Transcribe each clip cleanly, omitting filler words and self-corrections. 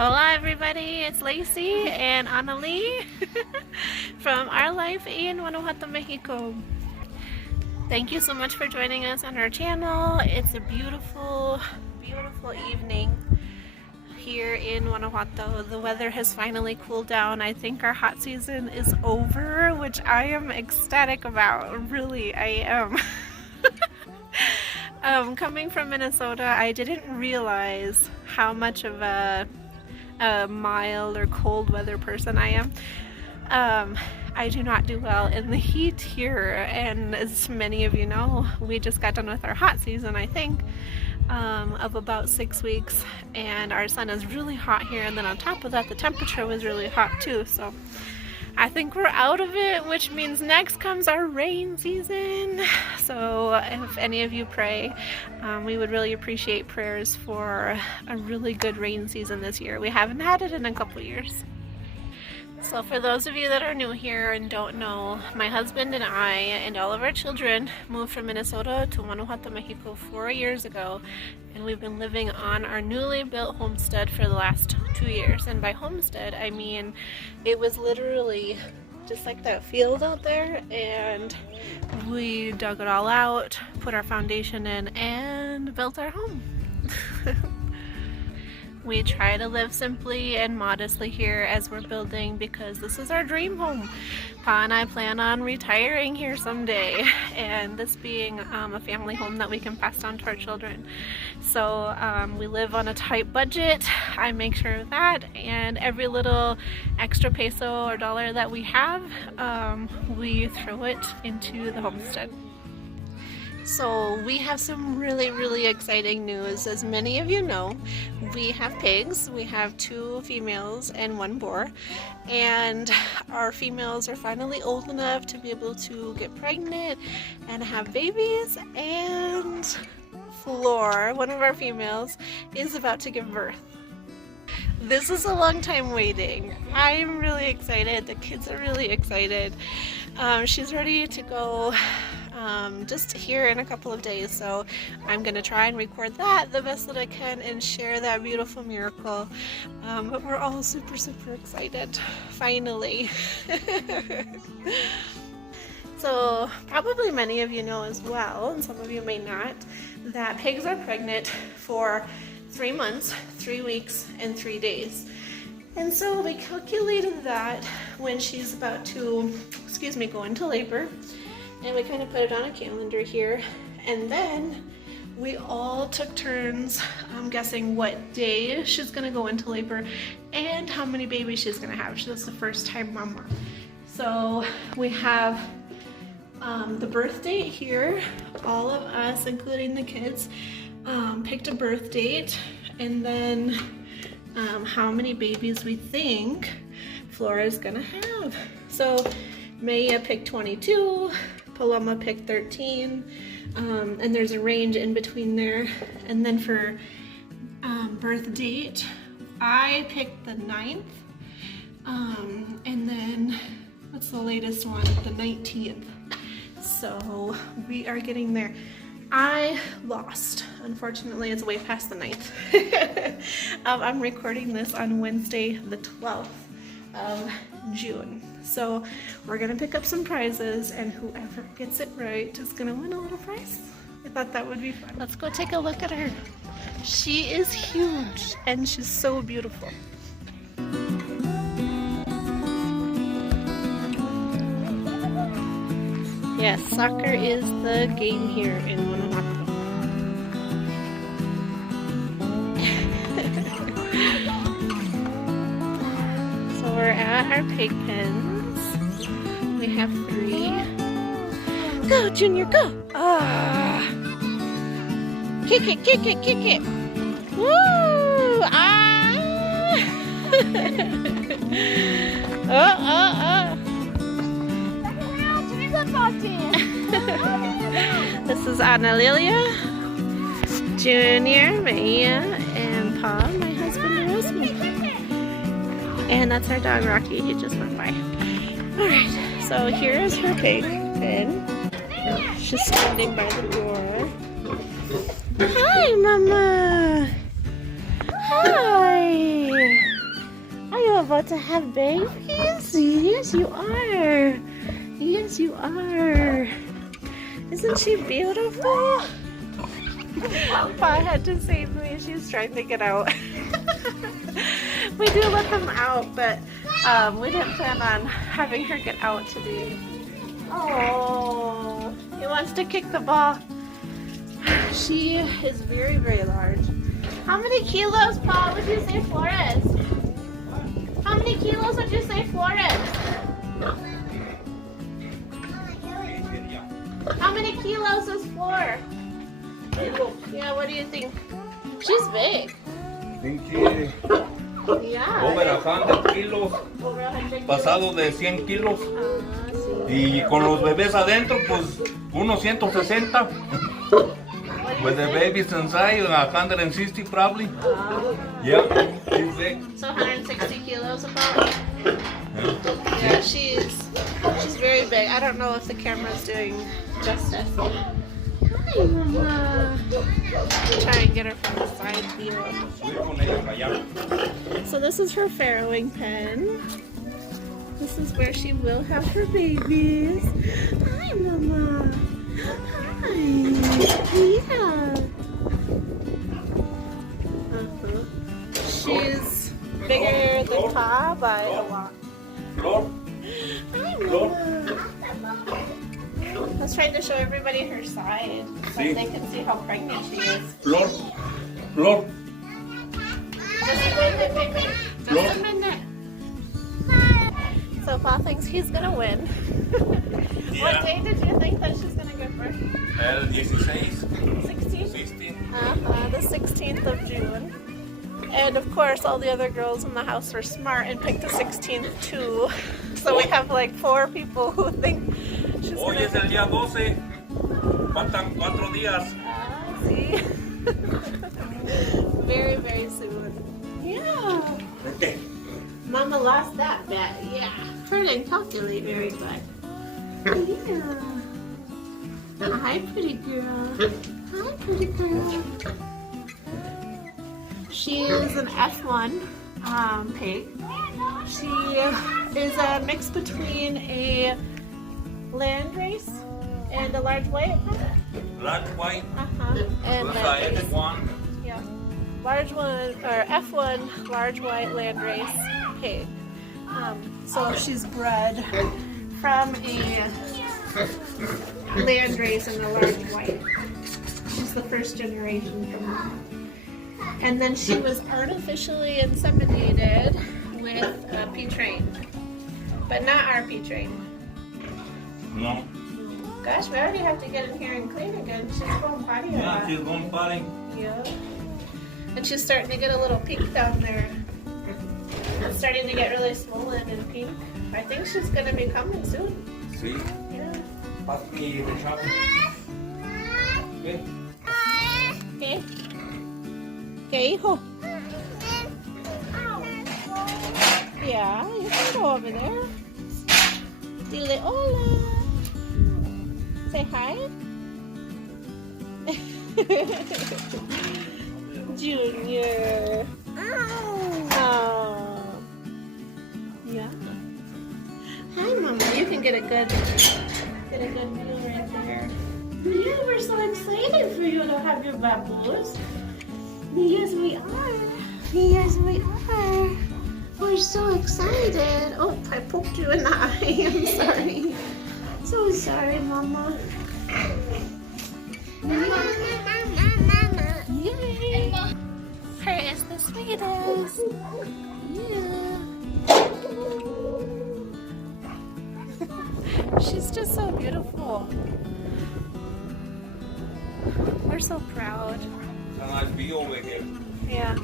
Hola everybody, it's Lacey and Annalie from Our Life in Guanajuato, Mexico. Thank you so much for joining us on our channel. It's a beautiful, beautiful evening here in Guanajuato. The weather has finally cooled down. I think our hot season is over, which I am ecstatic about. Really, I am. Coming from Minnesota, I didn't realize how much of a mild or cold weather person I am. I do not do well in the heat here, and as many of you know, we just got done with our hot season, I think, of about 6 weeks, and our sun is really hot here, and then on top of that the temperature was really hot too, so I think we're out of it, which means next comes our rain season. So if any of you pray, we would really appreciate prayers for a really good rain season this year. We haven't had it in a couple years. So for those of you that are new here and don't know, my husband and I and all of our children moved from Minnesota to Guanajuato, Mexico 4 years ago, and we've been living on our newly built homestead for the last 2 years. And by homestead, I mean it was literally just like that field out there, and we dug it all out, put our foundation in, and built our home. We try to live simply and modestly here as we're building because this is our dream home. Pa and I plan on retiring here someday, and this being a family home that we can pass on to our children. So we live on a tight budget. I make sure of that, and every little extra peso or dollar that we have, we throw it into the homestead. So we have some really exciting news. As many of you know, we have pigs. We have 2 females and 1 boar, and our females are finally old enough to be able to get pregnant and have babies, and Flor, one of our females, is about to give birth. This is a long time waiting. I'm really excited. The kids are really excited. She's ready to go just here in a couple of days, so I'm gonna try and record that the best that I can and share that beautiful miracle. But we're all super excited, finally. So probably many of you know as well, and some of you may not, that pigs are pregnant for 3 months, 3 weeks, and 3 days. And so we calculated that when she's about to, go into labor, and we kind of put it on a calendar here, and then we all took turns guessing what day she's gonna go into labor and how many babies she's gonna have. She's the first time mama. So we have the birth date here. All of us, including the kids, picked a birth date, and then how many babies we think Flora's gonna have. So Maya picked 22, Paloma picked 13, and there's a range in between there. And then for birth date, I picked the 9th, and then what's the latest one? The 19th. So we are getting there. I lost. Unfortunately, it's way past the 9th. I'm recording this on Wednesday, the 12th of June. So we're gonna pick up some prizes, and whoever gets it right is gonna win a little prize. I thought that would be fun. Let's go take a look at her. She is huge, and she's so beautiful. Yes, soccer is the game here in Guanajuato. So we're at our pig pens. We have 3. Go, Junior, go! Ah! Kick it, kick it, kick it! Woo! Ah! Oh! This is Anna Lilia, Junior, Maya, and Pa, my husband, Rosemary. And that's our dog, Rocky. He just went by. Alright, so here is her pig pen. She's standing by the door. Hi, Mama! Hi! about to have babies? Yes, you are. Yes, you are. Isn't she beautiful? Pa had to save me. She's trying to get out. We do let them out, but we didn't plan on having her get out today. Oh, he wants to kick the ball. She is very, very large. How many kilos, Paul, would you say Flores? How many kilos would you say Flores? How many kilos is Flor? Yeah, what do you think? She's big. Yeah. Over 100 kilos. Over 100 kilos. Pasado de 100 kilos. Sí. Y con los bebés adentro, pues unos 160. With the babies inside, 160 probably. Yeah, she's big. So 160 kilos about. Yeah, she's very big. I don't know if the camera's doing justice. Hi, Mama. Try and get her from the side view. So this is her farrowing pen. This is where she will have her babies. Hi, Mama. Hi. Yeah. She's bigger than Pa by a lot. Flor, Hi, Flor. Mama. I was trying to show everybody her side so See? they can see how pregnant she is. Flor, Flor. Just a minute, baby. Flor. Just a minute. So Pa thinks he's gonna win. What day did you think that she's gonna give birth? El 16, 16th? 16. The 16th of June. And of course, all the other girls in the house were smart and picked the 16th too. So we have like 4 people who think she's Hoy gonna es el día 12. Faltan 4 días. see? Very, very soon. Yeah. Okay. Mama lost that bet. Yeah. Her didn't calculate very good. Yeah. Hi, pretty girl. Hi, pretty girl. She is an F1 pig. She is a mix between a landrace and a large white. Large white. And Landrace. landrace. F1. Yeah. Large one, or F1 large white landrace pig. So she's bred from a landrace and a large white. She's the first generation from that. And then she was artificially inseminated with P-Train, but not our P-Train. No. Gosh, we already have to get in here and clean again. She's going potty a Yeah, lot. she's going potty. Yeah. And she's starting to get a little pink down there. It's starting to get really swollen and pink. I think she's going to be coming soon. Sí. Yeah. Papi de chapo. Okay. Okay. Okay, hijo. Yeah, you can go over there. Dile hola. Say hi. Junior. Oh. Yeah. Hi, Mama. You can get a good view right there. Yeah, we're so excited for you to have your baboos. Yes, we are. Yes, we are. We're so excited. Oh, I poked you in the eye. I'm sorry. So sorry, Mama. Yay. Her is the sweetest. Yeah. She's just so beautiful. We're so proud. It's a nice view over here. Yeah.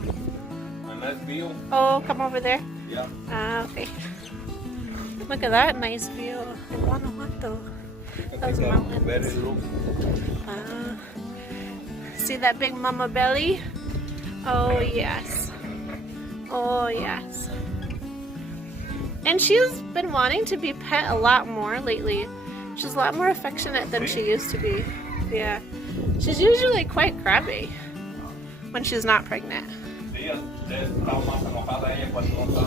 A nice view. Oh, come over there. Yeah. Okay. Look at that nice view. In Guanajuato. Those mountains. Very low. See that big mama belly? Oh, yes. Oh, yes. And she's been wanting to be pet a lot more lately. She's a lot more affectionate than she used to be. Yeah. She's usually quite crabby when she's not pregnant. Sí, está más enojada ella cuando no está.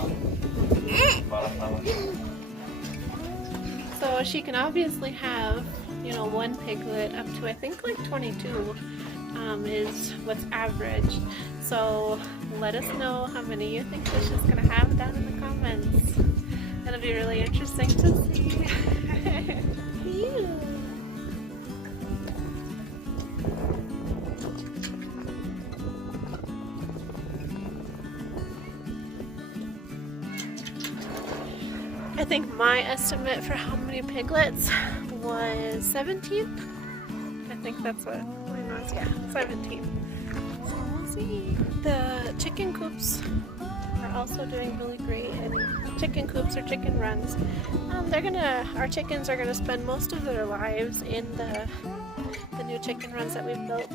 So she can obviously have, you know, one piglet up to I think like 22 is what's average. So let us know how many you think that she's gonna have down in the comments. It'll be really interesting to see. Cute. I think my estimate for how many piglets was 17. I think that's what mine was. Yeah, 17. So we'll see. The chicken coops are also doing really great, and chicken coops or chicken runs. Our chickens are gonna spend most of their lives in the new chicken runs that we've built.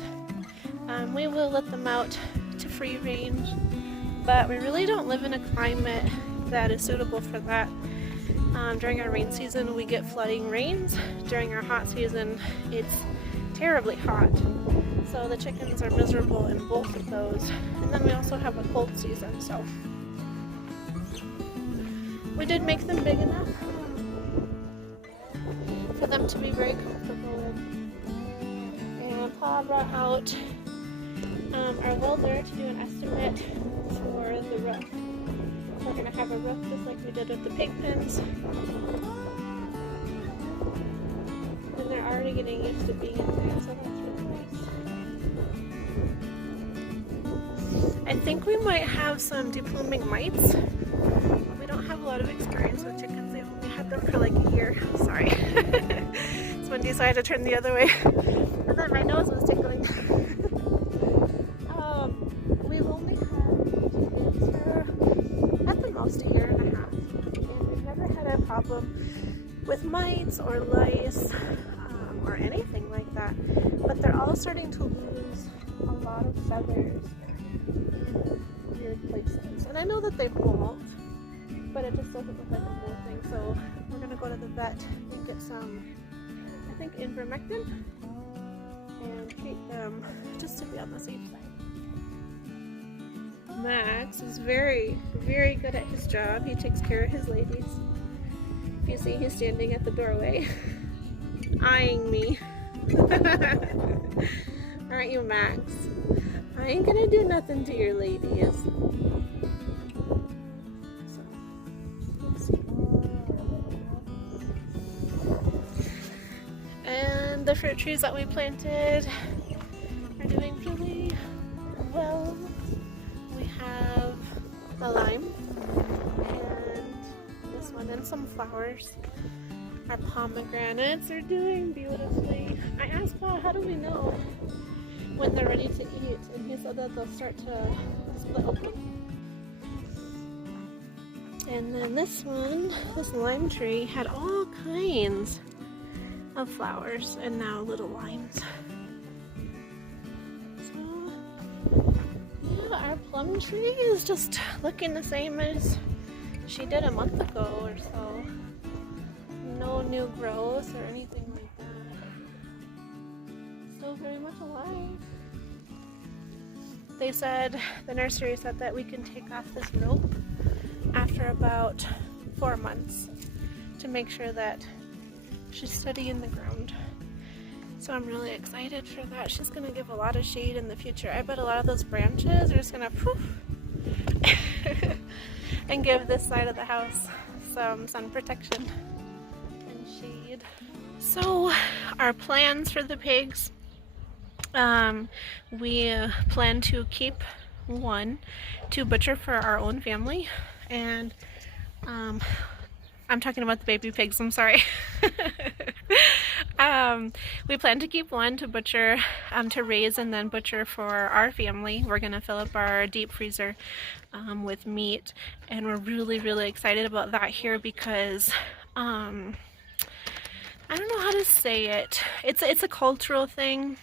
We will let them out to free range, but we really don't live in a climate that is suitable for that. During our rain season, we get flooding rains. During our hot season, it's terribly hot. So the chickens are miserable in both of those. And then we also have a cold season, so we did make them big enough for them to be very comfortable in. And Pa brought out our welder to do an estimate for the roof. We're going to have a roof just like we did with the pig pens. And they're already getting used to being in there, so that's really nice. I think we might have some depluming mites. We don't have a lot of experience with chickens. They've only had them for like a year. Sorry. So Wendy decided to turn the other way. And then my nose was tickling. We've only had chickens for at the most a year and a half. And we've never had a problem with mites or lice or anything like that. But they're all starting to lose a lot of feathers in weird places. And I know that they won't, but it just doesn't look like a whole thing. So we're gonna go to the vet and get some, I think, ivermectin and treat them just to be on the safe side. Max is very, very good at his job. He takes care of his ladies. If you see, he's standing at the doorway, eyeing me. Aren't you, Max? I ain't gonna do nothing to your ladies. So, let's see. And the fruit trees that we planted are doing really well. We have a lime and this one and some flowers. Our pomegranates are doing beautifully. I asked Pa, how do we know when they're ready to eat? And he said that they'll start to split open. And then this one, this lime tree, had all kinds of flowers and now little limes. Our plum tree is just looking the same as she did a month ago or so. No new growth or anything like that. Still very much alive. They said, the nursery said that we can take off this rope after about 4 months to make sure that she's steady in the ground. So I'm really excited for that. She's going to give a lot of shade in the future. I bet a lot of those branches are just going to poof and give this side of the house some sun protection and shade. So our plans for the pigs, we plan to keep one to butcher for our own family, and I'm talking about the baby pigs, I'm sorry. We plan to keep one to butcher, to raise and then butcher for our family. We're going to fill up our deep freezer with meat, and we're really, really excited about that here because I don't know how to say it. It's a cultural thing,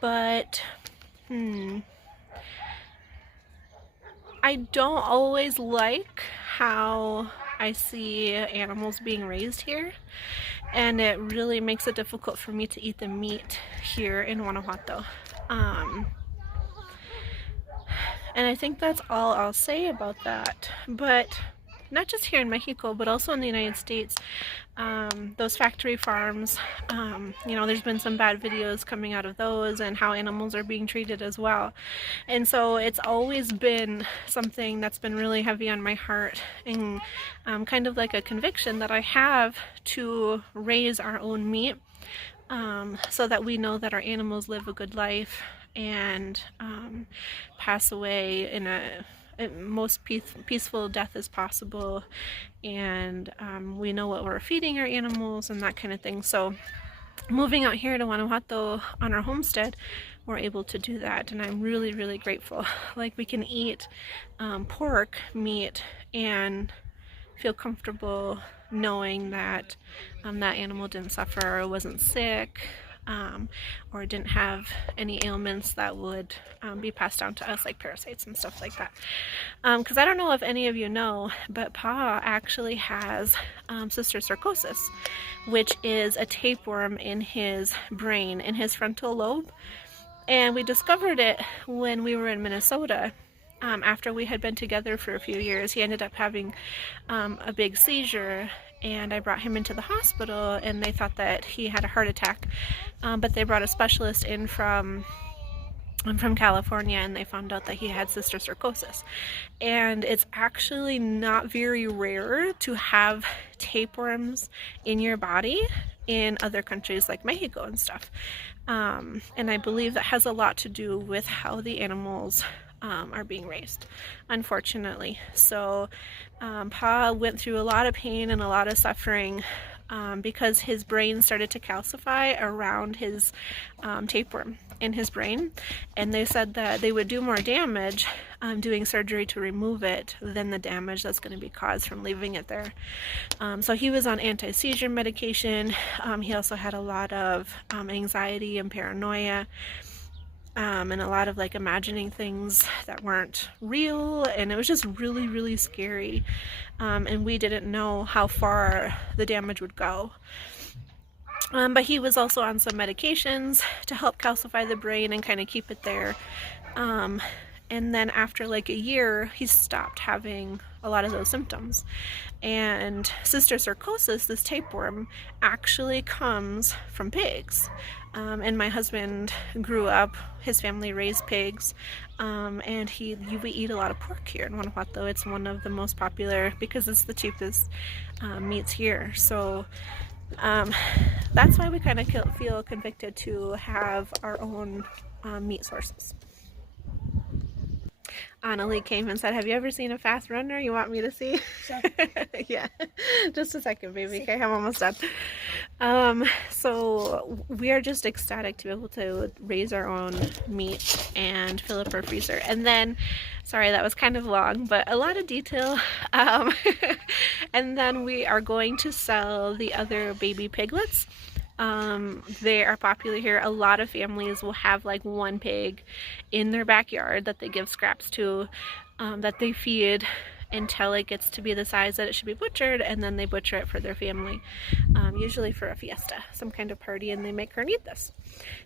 but I don't always like how I see animals being raised here, and it really makes it difficult for me to eat the meat here in Guanajuato. And I think that's all I'll say about that. But not just here in Mexico, but also in the United States, those factory farms, you know, there's been some bad videos coming out of those and how animals are being treated as well. And so it's always been something that's been really heavy on my heart, and kind of like a conviction that I have to raise our own meat, so that we know that our animals live a good life and pass away in a most peaceful death as possible, and we know what we're feeding our animals and that kind of thing. So moving out here to Guanajuato on our homestead, we're able to do that, and I'm really, really grateful. Like, we can eat pork meat and feel comfortable knowing that that animal didn't suffer or wasn't sick, or didn't have any ailments that would be passed down to us, like parasites and stuff like that. Because I don't know if any of you know, but Pa actually has cysticercosis, which is a tapeworm in his brain, in his frontal lobe. And we discovered it when we were in Minnesota. After we had been together for a few years, he ended up having a big seizure, and I brought him into the hospital, and they thought that he had a heart attack, but they brought a specialist in from California, and they found out that he had cysticercosis. And it's actually not very rare to have tapeworms in your body in other countries like Mexico and stuff, and I believe that has a lot to do with how the animals are being raised, unfortunately. So Pa went through a lot of pain and a lot of suffering because his brain started to calcify around his tapeworm in his brain, and they said that they would do more damage doing surgery to remove it than the damage that's going to be caused from leaving it there. So he was on anti-seizure medication. He also had a lot of anxiety and paranoia, and a lot of like imagining things that weren't real, and it was just really, really scary, and we didn't know how far the damage would go. But he was also on some medications to help calcify the brain and kind of keep it there, and then after like a year he stopped having a lot of those symptoms. And cysticercosis, this tapeworm, actually comes from pigs. And my husband grew up, his family raised pigs, and we eat a lot of pork here in Guanajuato. It's one of the most popular because it's the cheapest meats here. So that's why we kind of feel convicted to have our own meat sources. Annalie came and said, "Have you ever seen a fast runner you want me to see?" Sure. Yeah, just a second, baby. Okay, I'm almost done. So we are just ecstatic to be able to raise our own meat and fill up our freezer. And then, sorry, that was kind of long, but a lot of detail. And then we are going to sell the other baby piglets. They are popular here. A lot of families will have like one pig in their backyard that they give scraps to, that they feed until it gets to be the size that it should be butchered, and then they butcher it for their family, usually for a fiesta, some kind of party, and they make her and eat this.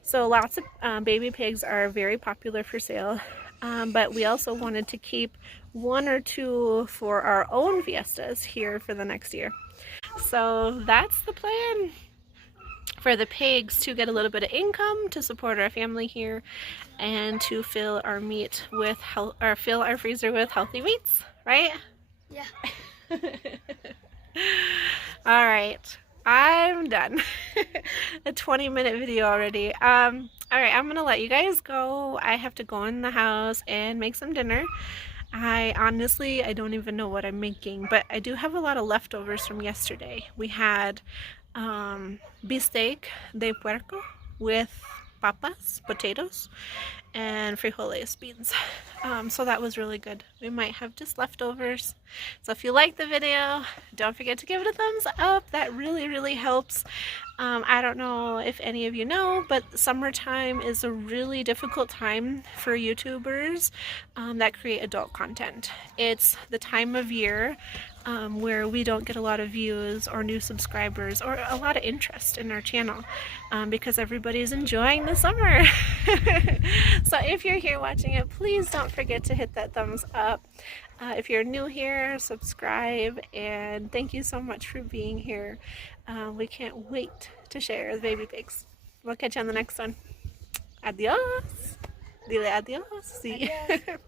So lots of baby pigs are very popular for sale, but we also wanted to keep one or two for our own fiestas here for the next year. So that's the plan. For the pigs to get a little bit of income to support our family here, and to fill our meat with fill our freezer with healthy meats, right? Yeah. All right, I'm done. A 20-minute video already. All right, I'm gonna let you guys go. I have to go in the house and make some dinner. I don't even know what I'm making, but I do have a lot of leftovers from yesterday. We had bistec de puerco with papas, potatoes, and frijoles, beans. So that was really good. We might have just leftovers. So if you like the video, don't forget to give it a thumbs up. That really, really helps. I don't know if any of you know, but summertime is a really difficult time for YouTubers that create adult content. It's the time of year where we don't get a lot of views or new subscribers or a lot of interest in our channel, because everybody's enjoying the summer. So if you're here watching it, please don't forget to hit that thumbs up. If you're new here, subscribe, and thank you so much for being here. We can't wait to share the baby pigs. We'll catch you on the next one. Adios. Dile adios. Sí. Adiós.